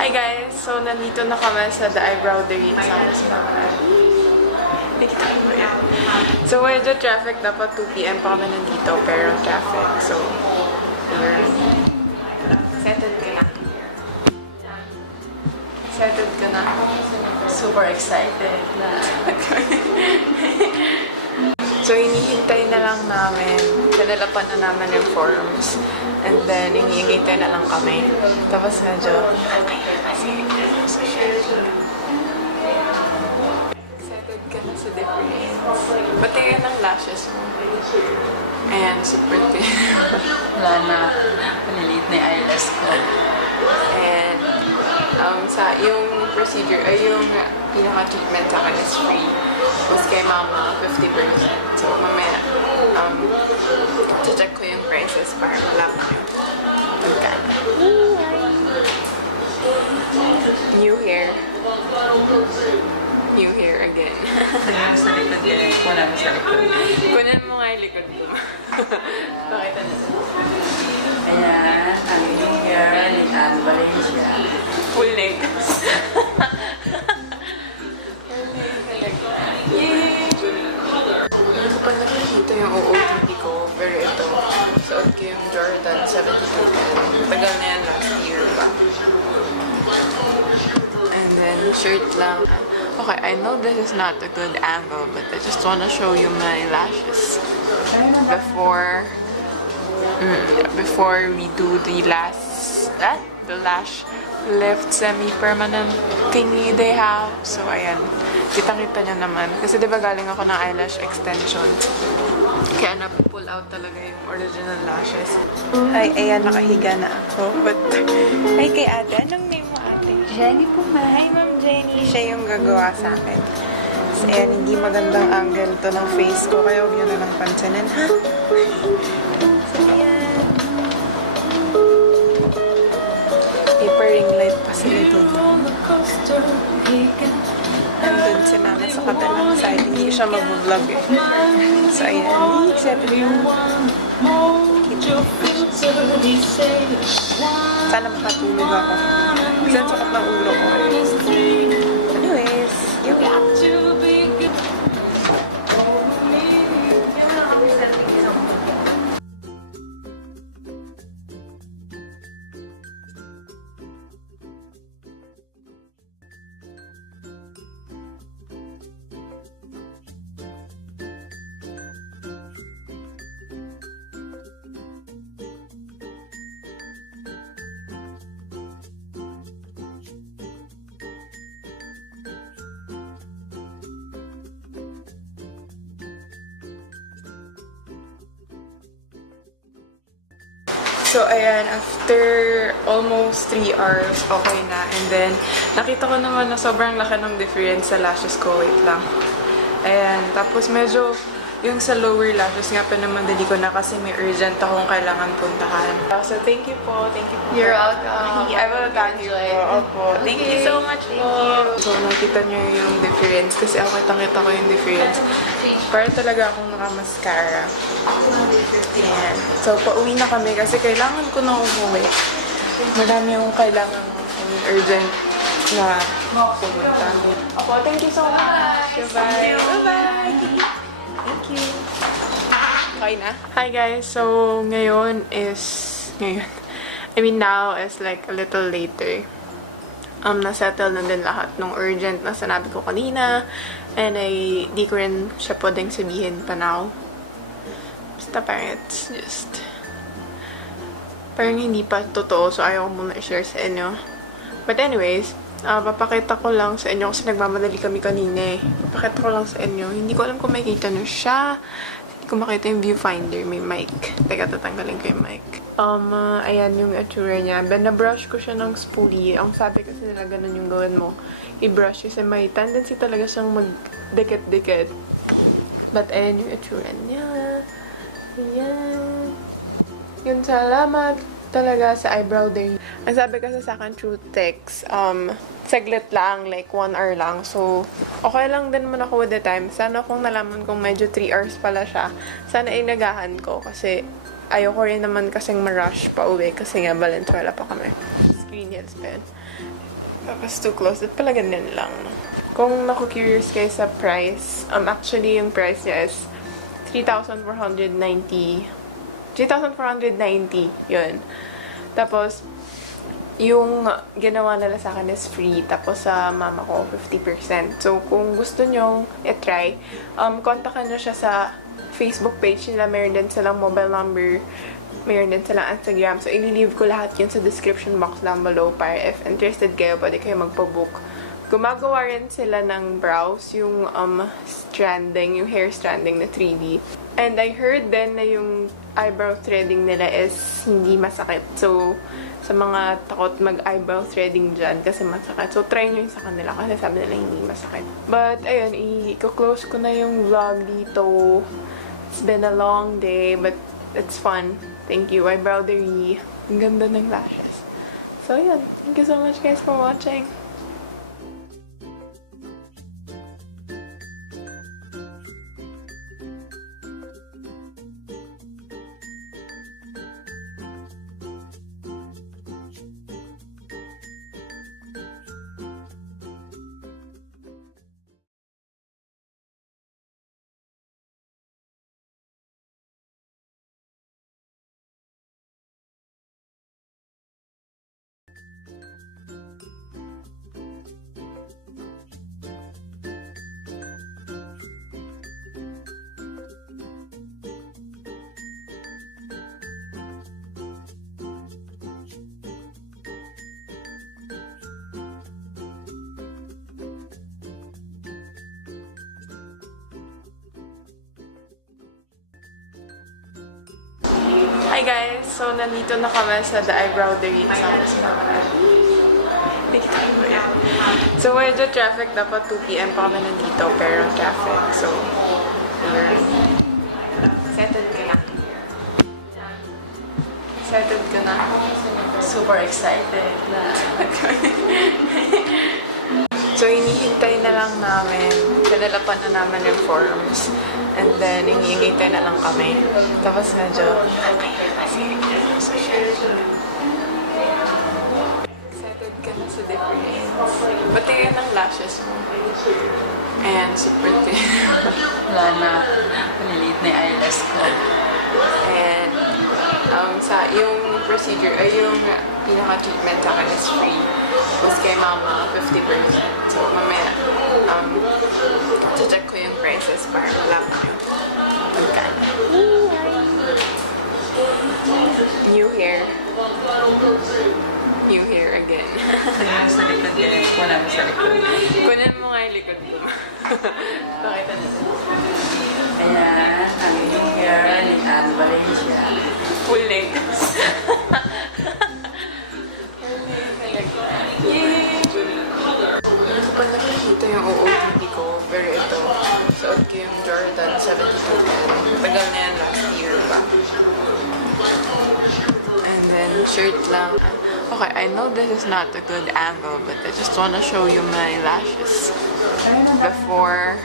Hi guys! So, nandito na kami sa The Eyebrow Day. So, medyo traffic. Dapat 2 p.m. pa kami nandito, pero traffic. So, here. Settled ka na. Settled ka na. Super excited na. So, hinihintay na lang namin. Kanalapan na naman yung forums. And then, hinihintay na lang kami. Tapos medyo, excited ka na sa difference. Patingin ng lashes mo. Ayan, super thin. Wala na. Maliliit na yung eyelash ko. And, yung procedure, ay yung pinaka-treatment sa akin is free. Was kay mama, 50%. So, mamaya, check ko yung prices para malaman yung magkano. New hair. New hair again. Kunan mo sa likod ganyan. Kunan mo sa likod. Kunan mo nga yung likod ko. Pakita na. Ayan. Ang new hair. Litan. Valencia. Full legs. Yay! Hindi ko pa nakikita yung OOTD ko, pero ito, suot ko yung Jordan 72. Tagal na yan last year pa. And then, shirt lang. Okay, I know this is not a good angle, but I just wanna show you my lashes. Before we do the the lash lift semi-permanent thingy they have. So, ayan. Kitang-kita nyo naman. Kasi diba galing ako ng eyelash extension. Kaya na-pull out talaga yung original lashes. Ay, ayan, nakahiga na ako. But, ay, kay ate. Anong name mo, ate? Jenny po ba? Hi, Ma'am Jenny. Siya yung gagawa sa akin. So, ayan, hindi magandang angle to ng face ko. Kaya huwag nyo na lang pansinin, ha? So, ayan. Paper ring light pa sila dito. Nandun si mama sa kabilang side. Hindi siya mag-vlog eh. So, ayan. Except yung sana makatulog ako. Kasi ang sakit ng ulo ko eh. Anyways, yun. So, ayan, after almost 3 hours, okay na. And then, nakita ko naman na sobrang laki ng difference sa lashes ko. Wait lang. Ayan, tapos medyo yung sa lower lashes nga pa naman dali ko na kasi may urgent akong kailangan puntahan. So, thank you po. Thank you po. You're welcome. I will thank you po. Opo. Thank you so much po. So, nakita nyo yung difference kasi ako kitang-kita ko yung difference. Para talaga akong naka-mascara. Ayan. So, pauwi na kami kasi kailangan ko na umuwi. Marami yung kailangan urgent na pumunta. Opo, thank you so much. Bye-bye. Bye-bye. Thank you. Okay na? Hi guys. So, now is like a little later. Nasettle na din lahat ng urgent na sinabi ko kanina. And di ko rin siya pwedeng sabihin pa now. Basta parang it's just parang hindi pa totoo. So, ayaw ko muna i-share sa inyo. But anyways, papakita ko lang sa inyo kasi nagmamadali kami kanina eh. Papakita ko lang sa inyo. Hindi ko alam kung makikita nyo siya. Hindi ko makita yung viewfinder. May mic. Teka, tatanggalin ko yung mic. Ayan yung itsura niya. Na-brush ko siya ng spoolie. Ang sabi kasi nila ganun yung gawin mo. I-brush kasi may tendency talaga siyang mag-dikit-dikit. But ayan yung itsura niya. Ayan. Yun, salamat talaga sa eyebrow day. Ang sabi kasi sa akin, true text, saglit lang, like 1 hour lang. So, okay lang din naman ako with the time. Sana kung nalaman kong medyo 3 hours pala siya, sana inagahan ko kasi ayoko rin naman kasing ma-rush pa uwi kasi nga Valenzuela pa kami. Screen heads pa yun. Tapos too close. At pala ganyan lang. Kung naku-curious kayo sa price, actually yung price niya is 3,490. 3,490, yun. Tapos, yung ginawa nila sa akin is free. Tapos sa mama ko, 50%. So, kung gusto nyong i-try, kontakan nyo siya sa Facebook page nila. Meron din silang mobile number. Meron din silang Instagram. So, i-leave ko lahat yun sa description box down below para if interested kayo, pwede kayo magpa-book. Gumagawa rin sila ng brows, yung stranding, yung hair stranding na 3D. And I heard din na yung eyebrow threading nila is hindi masakit. So, sa mga takot mag-eyebrow threading dyan kasi masakit. So, try nyo yun sa kanila kasi sabi nila hindi masakit. But, ayun, i-close ko na yung vlog dito. It's been a long day, but it's fun. Thank you, Eyebrowdery. Ang ganda ng lashes. So, yun. Thank you so much guys for watching. Hi guys! So, nandito na kami sa The Eyebrowdery. So, medyo traffic. Dapat 2 p.m. pa kami nandito, pero traffic. So, we're settled ka na. Settled ka na. Super excited na. So, hinihintay na lang namin. Pinalapan na naman yung forms. And then, hinihintay na lang kami. Tapos medyo, excited ka na sa difference. Pati yun ang lashes mo. Ayan, super thin. Wala na. Maliliit na yung eyelash ko. And, yung procedure, ay yung pinaka-treatment sa akin is free. Tapos kay mama, 50%. So, mamaya, check ko yung prices para malaman yung magkano. New hair. New hair again. Kunin mo sa likod din. Kunin mo sa likod. Kunin mo nga yung likod ko. Pakita natin. Ayan. Ang new hair ni Anne Valencia. Full length. Yay! Hindi ko pa nakikita yung OOTD ko, pero ito, suot ko yung Jordan 7210. Tagal na yan, last year pa. And then, shirt lang. Okay, I know this is not a good angle, but I just wanna show you my lashes before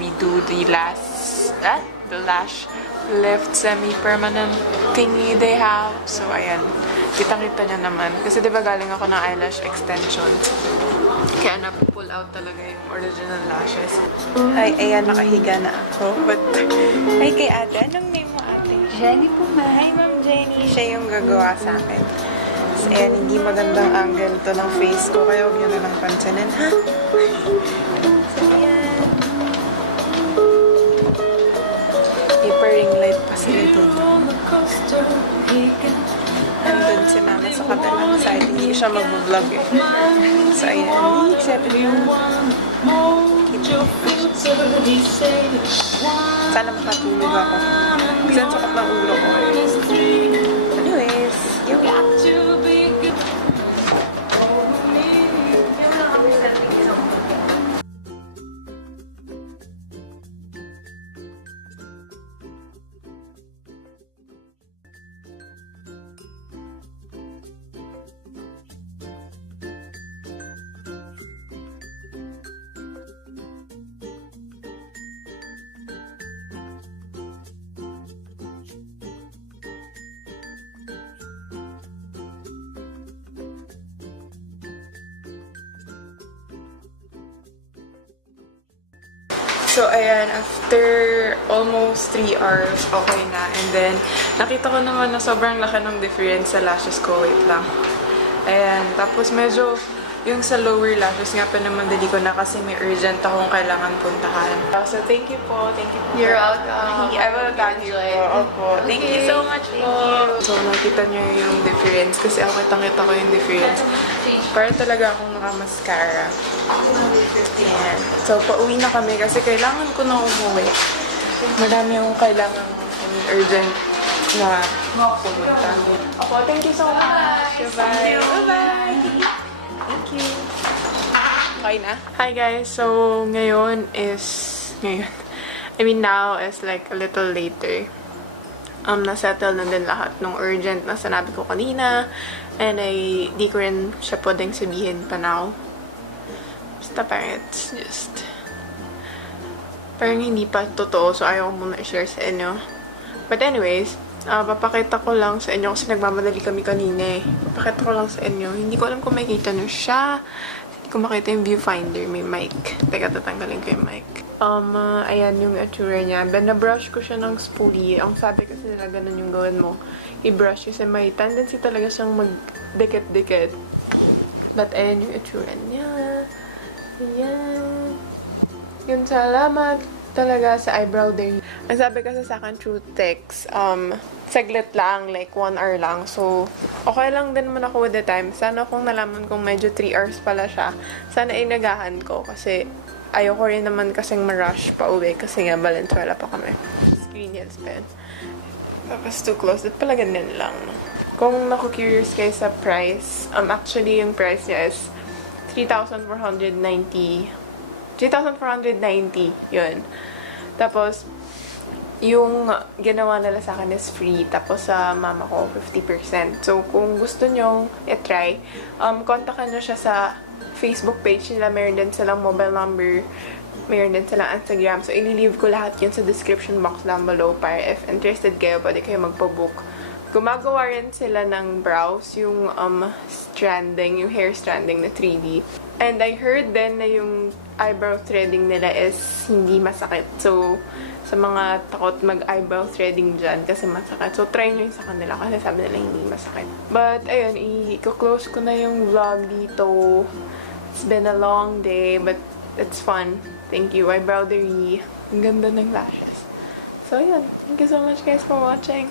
we do the lash lift semi-permanent thingy they have. So, ayan. Kitang-kita nyo naman. Kasi diba galing ako ng eyelash extension. Kaya na-pull out talaga yung original lashes. Ay, ayan, nakahiga na ako. But, ay, kay ate. Anong name mo, ate? Jenny po, Hi, Ma'am Jenny. Siya yung gagawa sa akin. So, ayan, hindi magandang angle to ng face ko. Kaya huwag nyo na lang pansinin, ha? So, ayan. Ring light pa sila dito. Andun si mama sa kabilang side. Hindi siya mag-vlog eh. So, ayan. Excited na. Sana makatulog ako. Kasi ang sakit ng ulo ko eh. Anyways, yun. So, ayan, after almost 3 hours, okay na. And then, nakita ko naman na sobrang laki ng difference sa lashes ko. Wait lang. Ayan, tapos medyo yung sa lower lashes nga pa naman dali ko na kasi may urgent akong kailangan puntahan. So, thank you po. Thank you po. You're welcome. I will thank you po. Opo. Thank you so much po. So, nakita niyo yung difference kasi ako kitang-kita ko yung difference. Para talaga akong naka-mascara. Ayan. So, pauwi na kami kasi kailangan ko na umuwi. Madami akong kailangan urgent na pumunta. Opo, thank you so much. Bye-bye. Bye-bye. Thank you. Okay na? Hi guys. So, now is like a little later. Nasettle na din lahat ng urgent na sinabi ko kanina. And di ko rin siya pwedeng sabihin pa now. Basta parang it's just parang hindi pa totoo. So, ayaw ko muna i-share sa inyo. But anyways, papakita ko lang sa inyo kasi nagmamadali kami kanina eh. Papakita ko lang sa inyo. Hindi ko alam kung makikita nyo siya. Hindi ko makita yung viewfinder. May mic. Teka, tatanggalin ko yung mic. Ayan yung itsura niya. Na-brush ko siya ng spoolie. Ang sabi kasi nila ganun yung gawin mo. I-brush kasi may tendency talaga siyang mag-dikit-dikit. But ayan yung itsura niya. Ayan. Yun, salamat talaga sa eyebrow day. Ang sabi kasi sa akin, true text, saglit lang, like 1 hour lang. So, okay lang din naman ako with the time. Sana kung nalaman kong medyo 3 hours pala siya, sana inagahan ko kasi ayoko rin naman kasing ma-rush pa uwi kasi nga Valenzuela pa kami. Screen heels pen. Tapos too close. At pala ganyan lang. Kung naku-curious kayo sa price, actually yung price niya is 3,490. 3,490. Yun. Tapos, yung ginawa nila sa akin is free. Tapos sa mama ko, 50%. So, kung gusto nyong i-try, kontakan nyo siya sa Facebook page nila. Meron din silang mobile number. Meron din silang Instagram. So, ililive ko lahat yun sa description box down below para if interested kayo, pwede kayo magpa-book. Gumagawa rin sila ng brows, yung stranding, yung hair stranding na 3D. And I heard din na yung eyebrow threading nila is hindi masakit. So, sa mga takot mag-eyebrow threading dyan kasi masakit. So, try nyo yun sa kanila kasi sabi nila hindi masakit. But, ayun, i-close ko na yung vlog dito. It's been a long day, but it's fun. Thank you, Eyebrow Dery. Ang ganda ng lashes. So, yun. Thank you so much guys for watching.